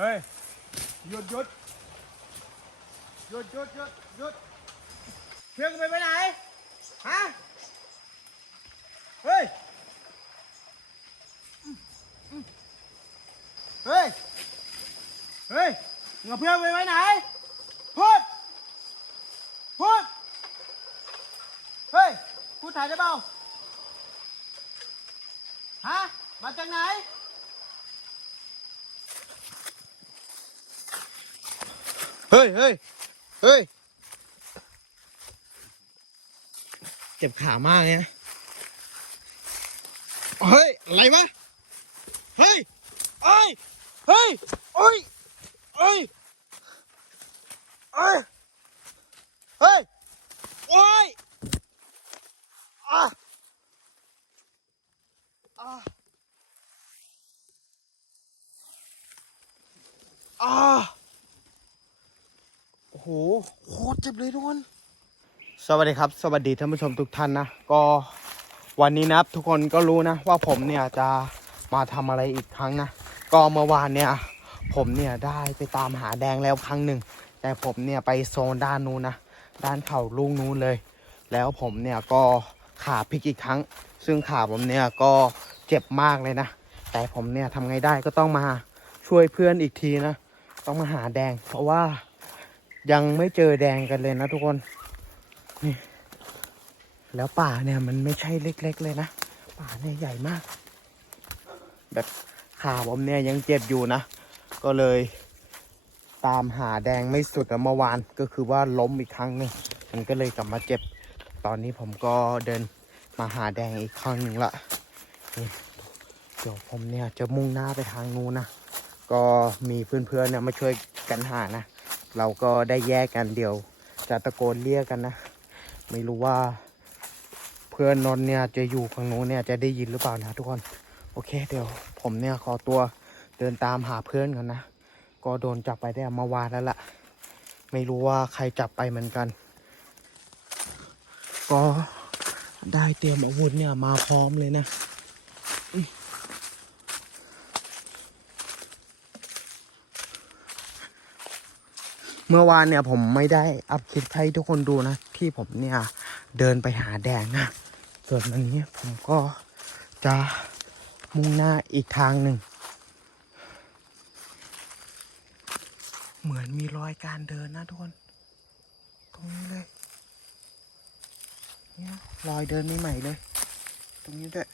เฮ้ยหยุดหยุดหยุดหยุดหยุดหยุดเพื่อนกูไปไปไหนฮะเฮ้ยเฮ้ยเฮ้ยมึงาเพื่อนไปไว้ไหนพูดพูดเฮ้ยพูดถ่ายได้เปล่าฮะมาจากไหน ฮ้ยเฮ้ยเฮ้ยเจ็บขามากเนี่ยเฮ้ย อะไรวะเฮ้ยเฮ้ย เฮ้ยเฮ้ยเฮ้ยเฮ้ยเฮ้ยโอ้ยอะอะอะ โหโคตรเจ็บเลยทุกคน สวัสดีครับ สวัสดีท่านผู้ชมทุกท่านนะ ก็วันนี้นะครับทุกคนก็รู้นะ ว่าผมเนี่ยจะมาทำอะไรอีกครั้งนะ ก็เมื่อวานเนี่ยผมเนี่ยได้ไปตามหาแดงแล้วครั้งหนึ่ง แต่ผมเนี่ยไปโซนด้านนู้นนะ ด้านเข่าลุงนู้นเลย แล้วผมเนี่ยก็ขาพลิกอีกครั้ง ซึ่งขาผมเนี่ยก็เจ็บมากเลยนะ แต่ผมเนี่ยทำไงได้ก็ต้องมาช่วยเพื่อนอีกทีนะ ต้องมาหาแดง เพราะว่า ยังไม่เจอแดงกันเลยนะทุกคนนี่แล้วป่าเนี่ยมันไม่ใช่เล็ก ๆ เลยนะ ป่าเนี่ยใหญ่มาก แบบขาผมเนี่ยยังเจ็บอยู่นะ ก็เลยตามหาแดงไม่สุดอะเมื่อวานก็คือว่าล้มอีกครั้งหนึงมันก็เลยกลับมาเจ็บ ตอนนี้ผมก็เดินมาหาแดงอีกครั้งหนึ่งละเดี๋ยวผมเนี่ยจะมุ่งหน้าไปทางนู้นนะ ก็มีเพื่อนๆเนี่ยมาช่วยกันหานะ เราก็ได้แยกกันเดี๋ยว จะตะโกนเรียกกันนะ ไม่รู้ว่า เพื่อนนนเนี่ยจะอยู่ฝั่งนู้นเนี่ยจะได้ยินหรือเปล่านะทุกคน โอเค เดี๋ยว ผมเนี่ยขอตัวเดินตามหาเพื่อนก่อนนะ ก็โดนจับไปได้เมื่อวานแล้วล่ะ ไม่รู้ว่าใครจับไปเหมือนกัน ก็ได้เตรียมอาวุธเนี่ยมาพร้อมเลยนะ เมื่อวานเนี่ยผมไม่ได้อัพคลิปให้ทุกคนดูนะ ที่ผมเนี่ยเดินไปหาแดงนะ ส่วนวันนี้ผมก็จะมุ่งหน้าอีกทางหนึ่ง เหมือนมีรอยการเดินนะทุกคน ตรงนี้เลยเนี่ยรอยเดินใหม่ๆเลย ตรงนี้ด้วย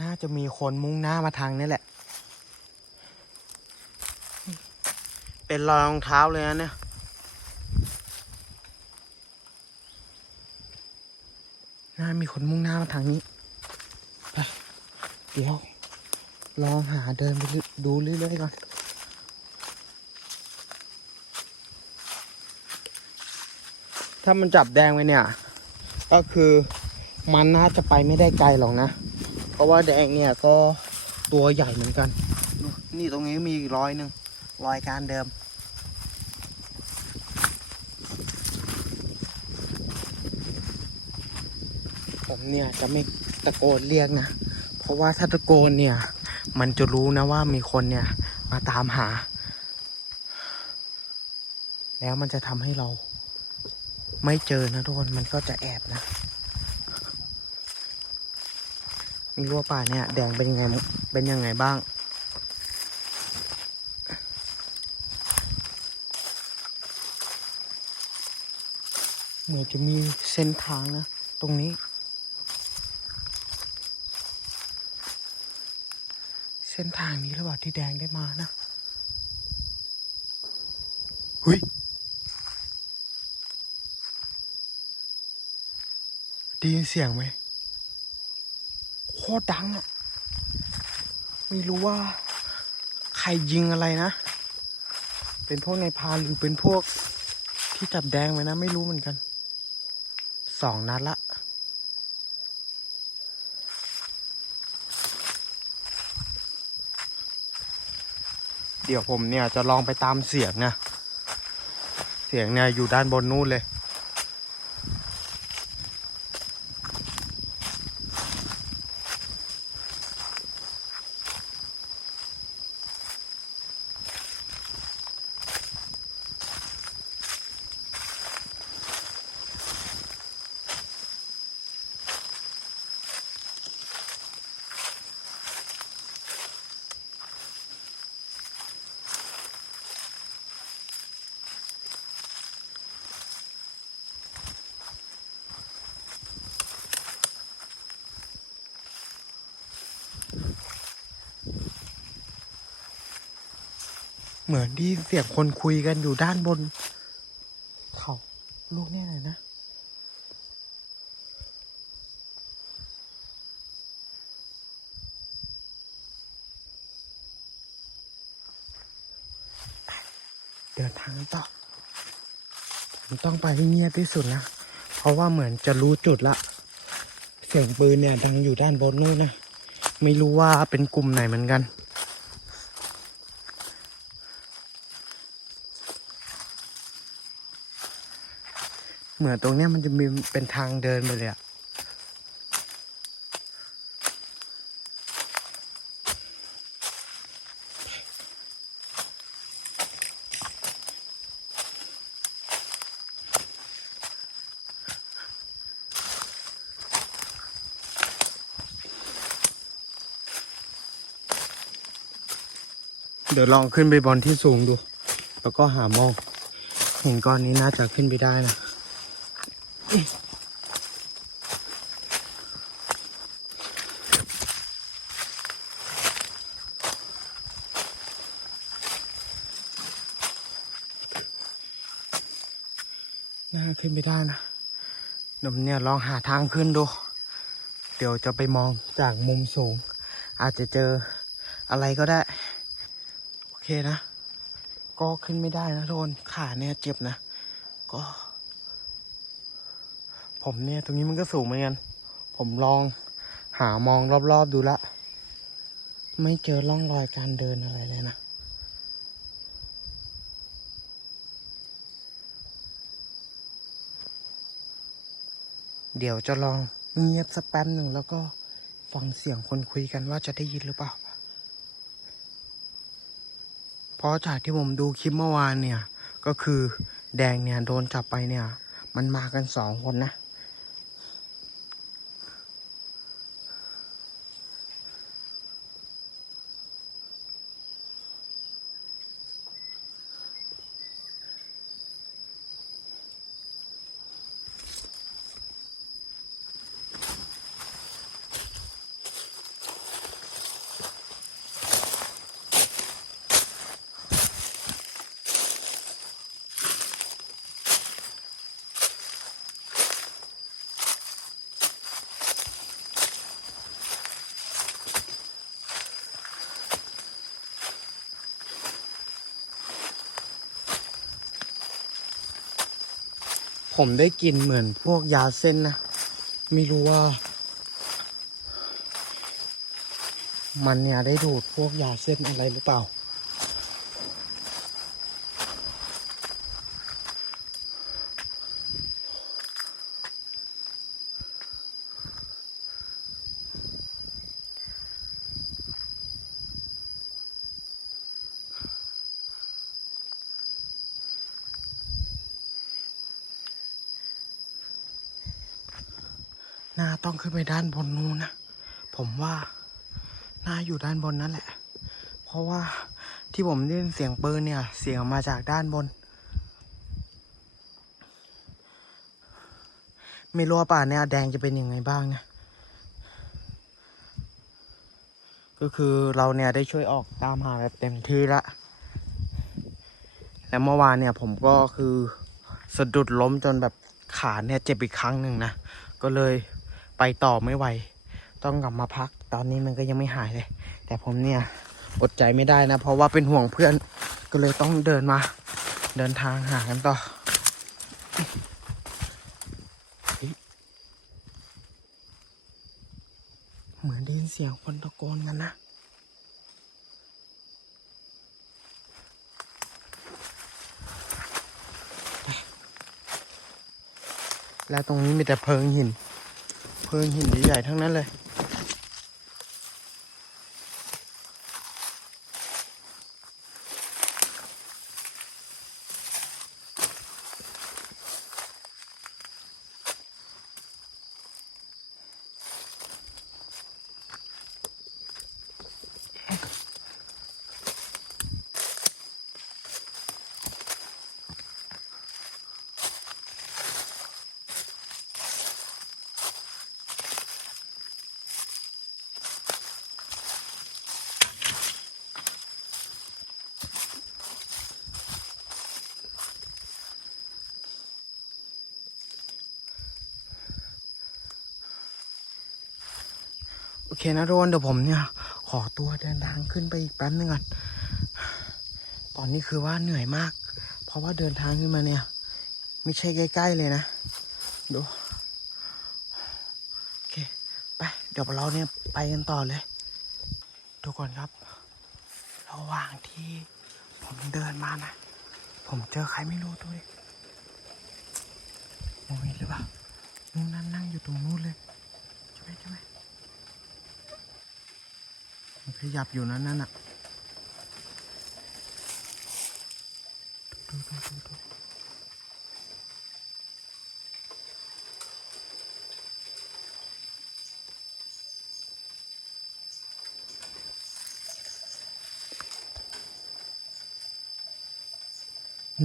น่าจะมีคนมุ่งหน้ามาทางนี้แหละ เป็นรอยรองเท้าเลยนะเนี่ยน่ามีคนมุ่งหน้ามาทางนี้ไปเดี๋ยว ลองหาเดินไปดูเรื่อยๆก่อนถ้ามันจับแดงไว้เนี่ย ก็คือมันน่าจะไปไม่ได้ไกลหรอกนะ เพราะว่าแดงเนี่ยก็ตัวใหญ่เหมือนกัน นี่ตรงนี้มีอีกรอยหนึ่งรอยการเดิม ผมเนี่ยจะไม่ตะโกนเรียกนะ เพราะว่าถ้าตะโกนเนี่ย มันจะรู้นะว่ามีคนเนี่ยมาตามหา แล้วมันจะทำให้เราไม่เจอนะทุกคนมันก็จะแอบนะม่รู้วป่าเนี่ย แดงเป็นยังไงมั้งเป็นยังไงบ้างเหมือนจะมีเส้นทางนะ ตรงนี้ ส้นทางนี้หรือเปล่าที่แดงได้มานะเฮ้ยได้ยินเสียงไหมโคตรดังอะไม่รู้ว่า ใครยิงอะไรนะ เป็นพวกในายพรานหรือเป็นพวกที่จับแดงไหมนะ ไม่รู้เหมือนกัน สองนัดละ ดี๋ยวผมเนี่ยจะลองไปตามเสียงนะ เสียงเนี่ยอยู่ด้านบนนู้นเลย เหมือนที่เสียงคนคุยกันอยู่ด้านบน เขาลูกเนี่ยเลยนะเดินทางต่อผมต้องไปให้เงียบที่สุดนะ เพราะว่าเหมือนจะรู้จุดละ เสียงปืนเนี่ยดังอยู่ด้านบนเลยนะ ไม่รู้ว่าเป็นกลุ่มไหนเหมือนกัน เหมือนตรงเนี้ยมันจะมีเป็นทางเดินไปเลยอะเดี๋ยวลองขึ้นไปบนที่สูงดู แล้วก็หามองเห็นก้อนนี้น่าจะขึ้นไปได้นะ น่าขึ้นไปได้นะเดี๋ยวเนี่ยลองหาทางขึ้นดู เดี๋ยวจะไปมองจากมุมสูง อาจจะเจออะไรก็ได้ โอเคนะ ก็ขึ้นไม่ได้นะทุกคนขาเนี่ยเจ็บนะ ก็ ผมเนี่ยตรงนี้มันก็สูงเหมือนกัน ผมลองหามองรอบๆดูละ ไม่เจอร่องรอยการเดินอะไรเลยนะเดี๋ยวจะลองเงียบสักแป๊บหนึ่งแล้วก็ฟังเสียงคนคุยกันว่าจะได้ยินหรือเปล่า เพราะจากที่ผมดูคลิปเมื่อวานเนี่ย ก็คือแดงเนี่ยโดนจับไปเนี่ย มันมากันสองคนนะ ผมได้กลินเหมือนพวกยาเส้นนะ ไม่รู้ว่า มันเนี่ยได้ดูดพวกยาเส้นอะไรหรือเปล่า น่าต้องขึ้นไปด้านบนนู้นนะ ผมว่าน่าอยู่ด้านบนนั่นแหละ เพราะว่าที่ผมได้ยินเสียงปืนเนี่ย เสียงมาจากด้านบน ไม่รู้ว่าป่าเนี่ยแดงจะเป็นยังไงบ้างนะ ก็คือเราเนี่ยได้ช่วยออกตามหาแบบเต็มที่ละ และเมื่อวานเนี่ยผมก็คือสะดุดล้มจนแบบขาเนี่ยเจ็บอีกครั้งหนึ่งนะ ก็เลย ไปต่อไม่ไหว ต้องกลับมาพัก ตอนนี้มันก็ยังไม่หายเลย แต่ผมเนี่ยอดใจไม่ได้นะ เพราะว่าเป็นห่วงเพื่อนก็เลยต้องเดินมา เดินทางหากันต่อเฮ้ยเหมือนได้ยินเสียงคนตะโกนกันนะและตรงนี้มีแต่เพิงหิน เพิงหินใหญ่ๆทั้งนั้นเลย เคนะทุกคนเดี๋ยวผมเนี่ย ขอตัวเดินทางขึ้นไปอีกแป๊บนึงก่อน ตอนนี้คือว่าเหนื่อยมาก เพราะว่าเดินทางขึ้นมาเนี่ย ไม่ใช่ใกล้ๆเลยนะดูโอเคไปเดี๋ยวเราเนี่ยไปกันต่อเลย ทุกคนครับ ระหว่างที่ผมเดินมานะ ผมเจอใครไม่รู้ตัวยมองเห็นหรือเปล่านู่นนั่นนั่งอยู่ตรงนู้นเลยใช่ไหมใช่ไหม ขยับอยู่นั่นนั่นอะ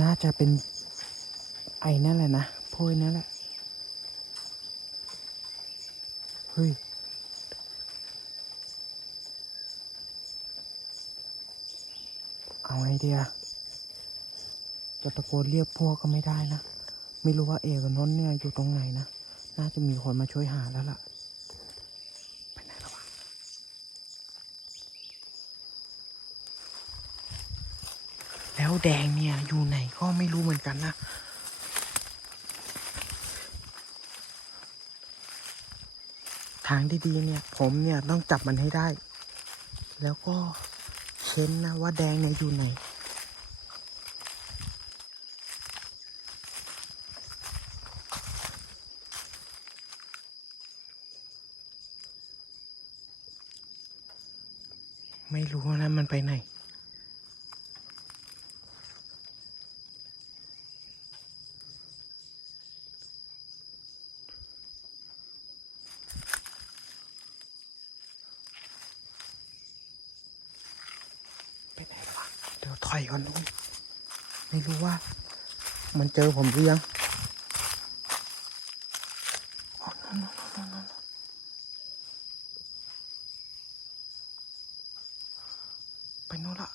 น่าจะเป็นไอ้นั่นแหละนะ โพวกไอ้นั่นแหละ เฮ้ย เอาไงเดีอะจะตะโกนเรียกพวกก็ไม่ได้นะ ไม่รู้ว่าเอกับนนท์เนี่ยอยู่ตรงไหนนะ น่าจะมีคนมาช่วยหาแล้วล่ะแล้วแดงเนี่ยอยู่ไหนก็ไม่รู้เหมือนกันนะ ทางที่ดีเนี่ย ผมเนี่ยต้องจับมันให้ได้ แล้วก็ ค้นนะว่าแดงเนี่ยอยู่ไหน ไม่รู้นะมันไปไหน ไปไหนวะเดี๋ยวถอยก่อนลุงไม่รู้ว่า มัน เจอผมหรือยังอ๋อนู่นนู่นนู่นนู่นไปนู่นละ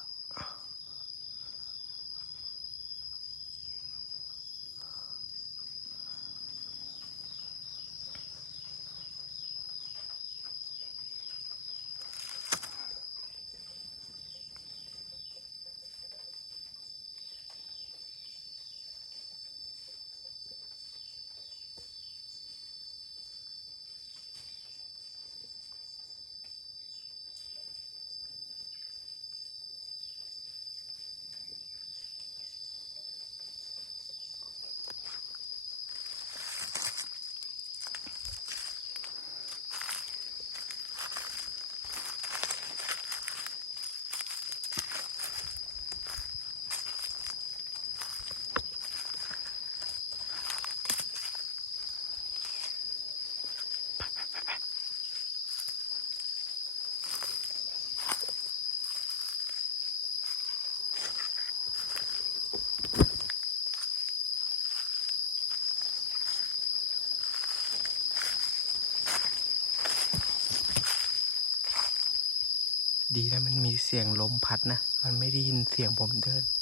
ดีนะมันมีเสียง ลมพัดนะ มันไม่ได้ยินเสียงผมเดินมัน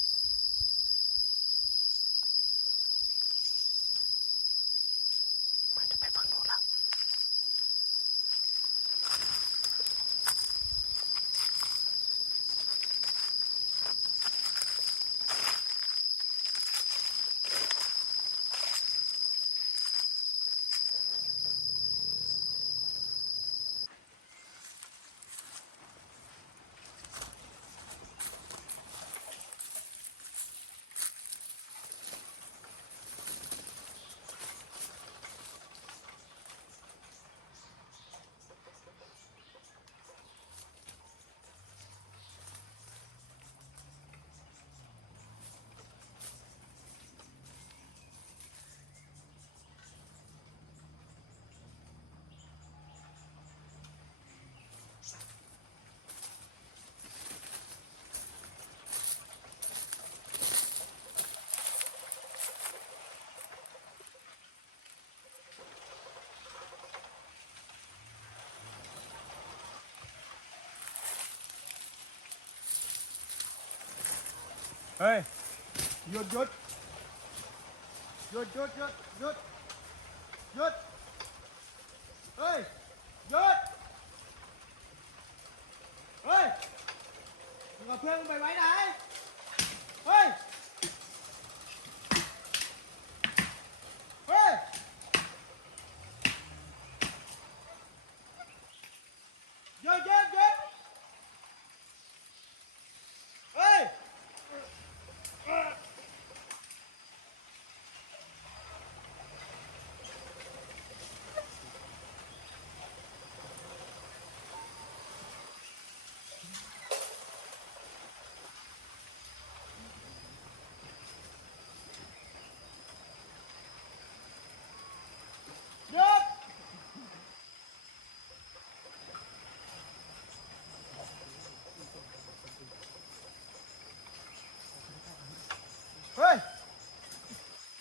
เฮ้ยหยุดหยุดหยุดหยุดหยุดหยุดหยุดเฮ้ยหยุด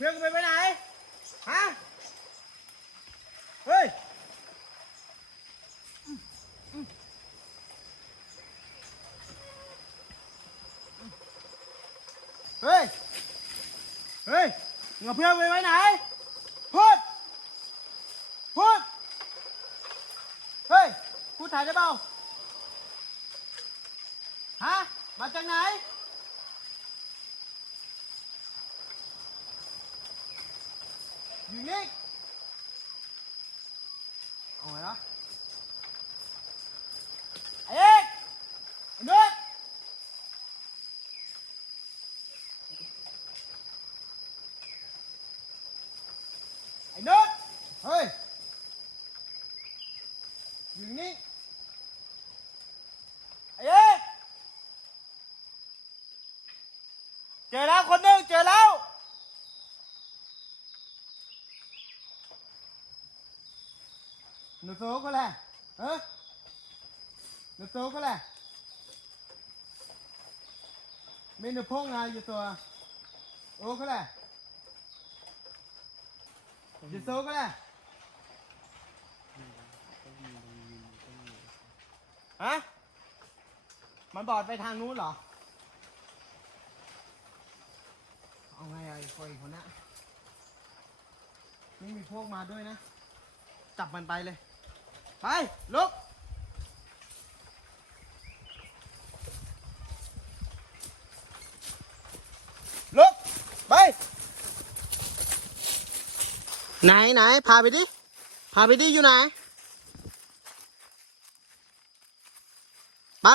พื่อนกูไปไหน ฮะ เฮ้ย เฮ้ย เฮ้ยงเอาเพื่อนไปไว้ไหนพูดพูดเฮ้ยพูดถ่ายได้เปล่า ฮะ มาจากไหน อยู่นี่เอาไงล่ะไอ้เอกไอ้นุชไอ้นุชเฮ้ยอยู่นี่ไอ้เอกเจอแล้วคนหนึ่งเจอแล้ว số có là Hả? Nó số có là Mình được phong à giờ tòa Ô có là Giờ số có là Hả? มันบอดไปทางนู้นเหรอ เอาไงไอ้คนคนนี้ไม่มีพวกมาด้วยนะ จับมันไปเลย ไปลุกลุกไป ไหนไหนพาไปดิ พาไปดิอยู่ไหน ไป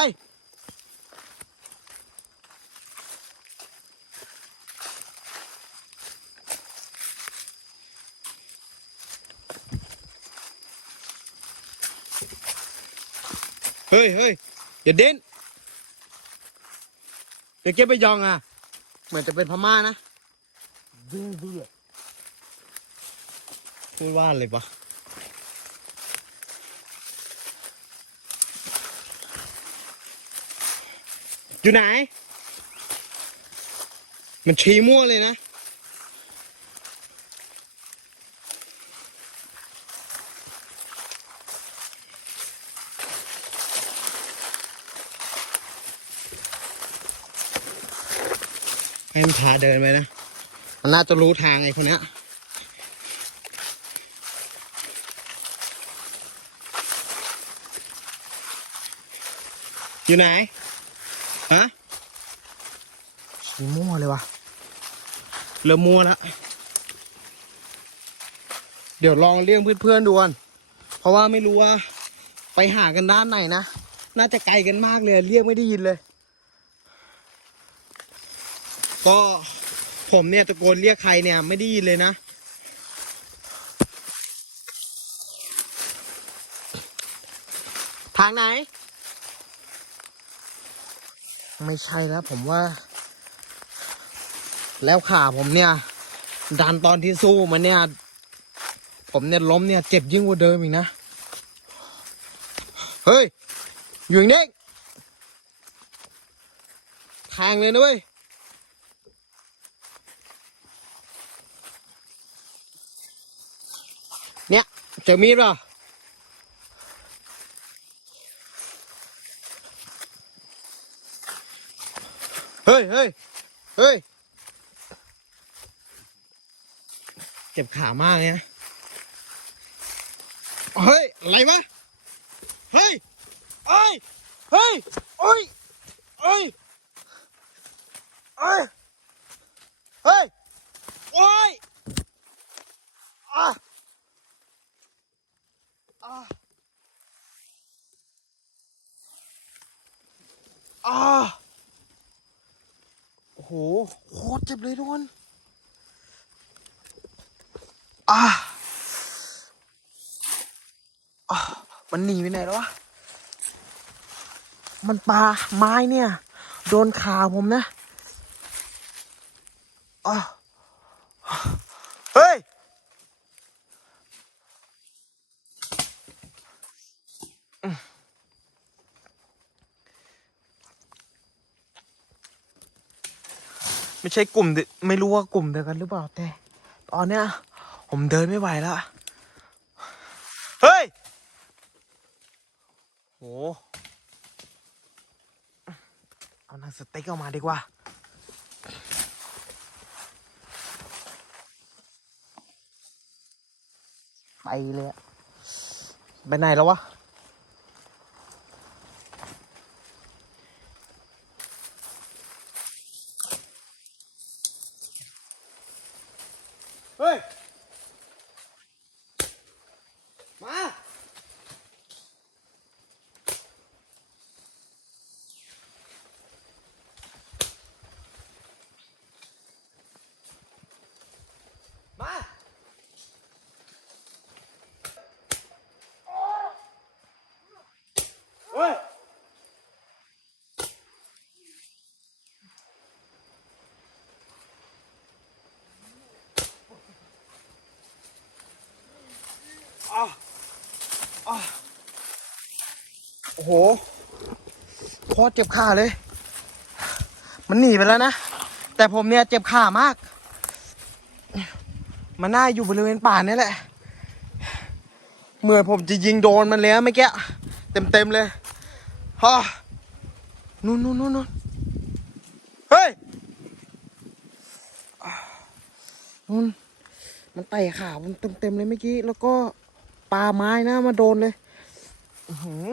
ฮ้ยเฮ้ยอย่าเด่นเดี๋ยวเก็บไปยองอะ เหมือนจะเป็นพม่านะดื้อดื้อพูดว่าอะไรปะอยู่ไหน มันชี้มั่วเลยนะ ให้มันพาเดินไปนะ มันน่าจะรู้ทางไอ้คนเนี้ยอยู่ไหน ฮะชี้มั่วเลยวะเริ่มมั่วแล้วเดี๋ยวลองเรียกเพื่อนๆดูก่อนเพราะว่าไม่รู้ว่า ไปหากันด้านไหนนะ น่าจะไกลกันมากเลย เรียกไม่ได้ยินเลย ก็ผมเนี่ยตะโกนเรียกใครเนี่ยไม่ได้ยินเลยนะ ทางไหน ไม่ใช่แล้วผมว่า แล้วขาผมเนี่ย ดันตอนที่สู้มันเนี่ย ผมเนี่ยล้มเนี่ยเจ็บยิ่งกว่าเดิมอีกนะ เฮ้ย อยู่อย่างนี้แทงเลยนะเว้ย เจอมีดเปล่ะเฮ้ยเฮ้ยเฮ้ยเจ็บขามากเลยนะเฮ้ย อะไรวะ เฮ้ยเอ้ย เฮ้ยเอ้ยเอ้ยเอ้ย เฮ้ย โอ้ยอะ อ่า อ้าโอ้โหโคตรเจ็บเลยทุกคนอ่าอมันหนีไปไหนแล้ววะ มันปลาไม้เนี่ย โดนขาผมนะอ้าเฮ้ย ไม่ใช่กลุ่มเดียไม่รู้ว่ากลุ่มเดียวกันหรือเปล่าแต่ตอนเนี้ย ผมเดินไม่ไหวแล้วเฮ้ยโหเอาหนังสเต็กออกมาดีกว่าไปเลยไปไหนแล้ววะ เฮ้ย มา มา เฮ้ย โอ้โหโคตรเจ็บขาเลย มันหนีไปแล้วนะ แต่ผมเนี่ยเจ็บขามาก มันน่าอยู่บริเวณป่านี่แหละ เหมื่อผมจะยิงโดนมันแล้วเมื่อกี้เต็มเต็มเลยฮ่านู่นนู่นนู่นเฮ้ยนู่นมันไต่ขาผมเต็มเต็มเลยเมื่อกี้ แล้วก็ปาไม้นะมาโดนเลย อือหือ